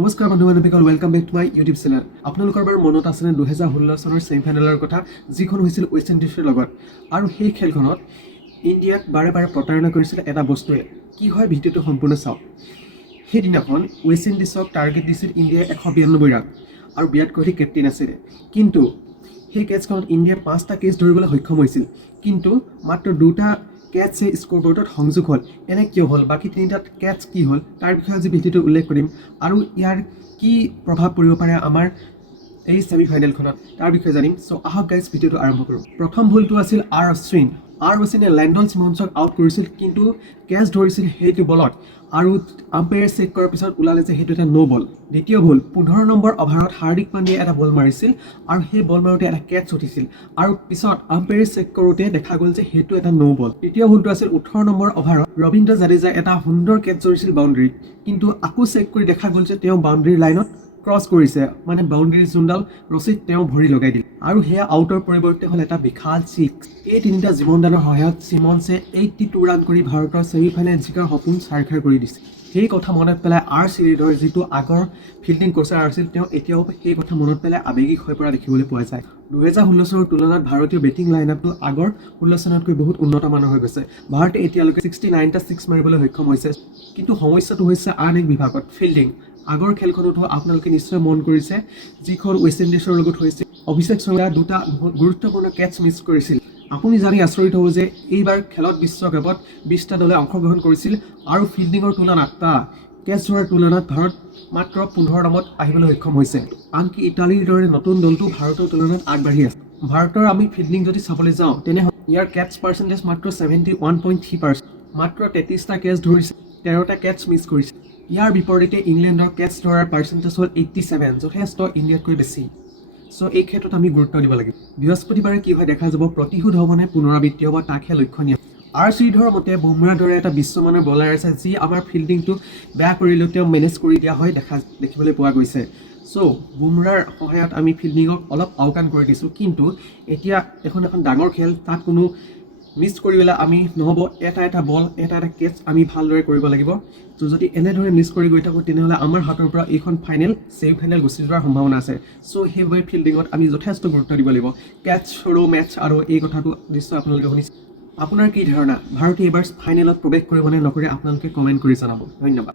নমস্কাৰ বন্ধু-বান্ধৱীসকল, welcome back to my YouTube channel. আপোনালোকৰ বাৰু মনত আছেনে 2016 চনৰ ছেমিফাইনেলৰ কথা, যিখন হৈছিল ৱেষ্ট ইণ্ডিজৰ লগত। আৰু সেই খেলখনত ইণ্ডিয়াক বাৰে বাৰে প্ৰতাৰণা কৰিছিল এটা বস্তুৱে। কি হয় ভিডিঅ'টো সম্পূৰ্ণ চাওক। সেইদিনাখন ৱেষ্ট ইণ্ডিজক টাৰ্গেট দিছিল ইণ্ডিয়াই 192 ৰান আৰু বিৰাট কোহলি কেপ্টেইন আছিল। কিন্তু সেই কেচখনত ইণ্ডিয়াই 5টা কেচ ধৰিবলৈ সক্ষম হৈছিল, কিন্তু মাত্ৰ 2টা কেটছে স্ক'ৰবোৰ্ডত সংযোগ হ'ল। এনে কিয় হ'ল, বাকী 3টা কেটছ কি হ'ল, তাৰ বিষয়ে আজি ভিডিঅ'টো উল্লেখ কৰিম আৰু ইয়াৰ কি প্ৰভাৱ পৰিব পাৰে আমাৰ এই ছেমিফাইনেলখনত তাৰ বিষয়ে জানিম। চ' আহক গাইজ ভিডিঅ'টো আৰম্ভ কৰোঁ। প্ৰথম ভুলটো আছিল অশ্বিনে লেণ্ডন চিমন্সক আউট কৰিছিল, কিন্তু কেচ ধৰিছিল সেইটো বলত আৰু আম্পায়াৰে চেক কৰাৰ পিছত ওলালে যে সেইটো এটা ন' বল। দ্বিতীয় ভুল, 15 নম্বৰ অভাৰত হাৰ্দিক পাণ্ডিয়াই এটা বল মাৰিছিল আৰু সেই বল মাৰোঁতে এটা কেটছ উঠিছিল আৰু পিছত আম্পায়াৰে চেক কৰোঁতে দেখা গ'ল যে সেইটো এটা ন' বল। তৃতীয় ভুলটো আছিল 18 নম্বৰ অভাৰত ৰবীন্দ্ৰ জাদেজাই এটা সুন্দৰ কেটছ ধৰিছিল বাউণ্ডেৰীত, কিন্তু আকৌ চেক কৰি দেখা গ'ল যে তেওঁ বাউণ্ডেৰীৰ লাইনত ক্ৰছ কৰিছে, মানে বাউণ্ডেৰীৰ যোনডাল ৰছীত তেওঁ ভৰি লগাই দিলে আৰু সেয়া আউটৰ পৰিৱৰ্তে হ'ল এটা বিশাল 6। এই তিনিটা জীৱনদানৰ সহায়ত চিমন্সে 82 ৰান কৰি ভাৰতৰ ছেমিফাইনেল জিকাৰ সপোন সাৰ্থক কৰি দিছে। সেই কথা মনত পেলাই শ্ৰীধৰ যিটো আগৰ ফিল্ডিং কোচাৰ আছিল, তেওঁ এতিয়াও সেই কথা মনত পেলাই আৱেগিক হৈ পৰা দেখিবলৈ পোৱা যায়। 2016 চনৰ তুলনাত ভাৰতীয় বেটিং লাইনআপটো আগৰ 16 চনতকৈ বহুত উন্নত মানৰ হৈ গৈছে। ভাৰতে এতিয়ালৈকে 69টা 6 মাৰিবলৈ সক্ষম হৈছে, কিন্তু সমস্যাটো হৈছে আন এক বিভাগত, ফিল্ডিং। আগৰ খেলখনতো আপোনালোকে নিশ্চয় মন কৰিছে, যিখন ৱেষ্ট ইণ্ডিজৰ লগত হৈছিল, অভিষেক শৰ্মাই 2টা গুৰুত্বপূৰ্ণ কেটছ মিছ কৰিছিল। আপুনি জানি আচৰিত হ'ব যে এইবাৰ খেলত বিশ্বকাপত 20টা দলে অংশগ্ৰহণ কৰিছিল আৰু ফিল্ডিঙৰ তুলনাত বা কেটছ ধৰাৰ তুলনাত ভাৰত মাত্ৰ 15 নম্বৰত আহিবলৈ সক্ষম হৈছে। আনকি ইটালীৰ দৰে নতুন দলটো ভাৰতৰ তুলনাত আগবাঢ়ি আছে। ভাৰতৰ আমি ফিল্ডিং যদি চাবলৈ যাওঁ, তেনেহ'লে ইয়াৰ কেটছ পাৰ্চেণ্টেজ মাত্ৰ 71.3%। মাত্ৰ 33টা কেটছ ধৰিছে, 13টা কেটছ মিছ কৰিছে। ইয়াৰ বিপৰীতে ইংলেণ্ডৰ কেটছ ধৰাৰ পাৰ্চেণ্টেজ হ'ল 87, যথেষ্ট ইণ্ডিয়াতকৈ বেছি। চ' এই ক্ষেত্ৰত আমি গুৰুত্ব দিব লাগিব। বৃহস্পতিবাৰে কি হয় দেখা যাব, প্ৰতিশোধ হ'ব নে পুনৰাবৃত্তি হ'ব তাকহে লক্ষণীয়। শ্ৰীধৰৰ মতে বুমৰাৰ দৰে এটা বিশ্বমানৰ বলাৰ আছে, যি আমাৰ ফিল্ডিংটো বেয়া কৰিলেও তেওঁ মেনেজ কৰি দিয়া হয় দেখিবলৈ পোৱা গৈছে। চ' বুমৰাৰ সহায়ত আমি ফিল্ডিঙক অলপ আওকাণ কৰি দিছোঁ, কিন্তু এতিয়া এখন ডাঙৰ খেল, তাত কোনো মিছ কৰিবলৈ আমি নহ'ব। এটা বল এটা কেটছ আমি ভালদৰে কৰিব লাগিব। তো যদি এনেদৰে মিছ কৰি গৈ থাকোঁ, তেনেহ'লে আমাৰ হাতৰ পৰা এইখন ছেমিফাইনেল গুচি যোৱাৰ সম্ভাৱনা আছে। চ' সেইবাবে ফিল্ডিঙত আমি যথেষ্ট গুৰুত্ব দিব লাগিব। কেটছ সৰু মেটছ আৰু এই কথাটো নিশ্চয় আপোনালোকে শুনিছে। আপোনাৰ কি ধাৰণা, ভাৰতে এইবাৰ ফাইনেলত প্ৰৱেশ কৰিব নে নকৰে, আপোনালোকে কমেণ্ট কৰি জনাব। ধন্যবাদ।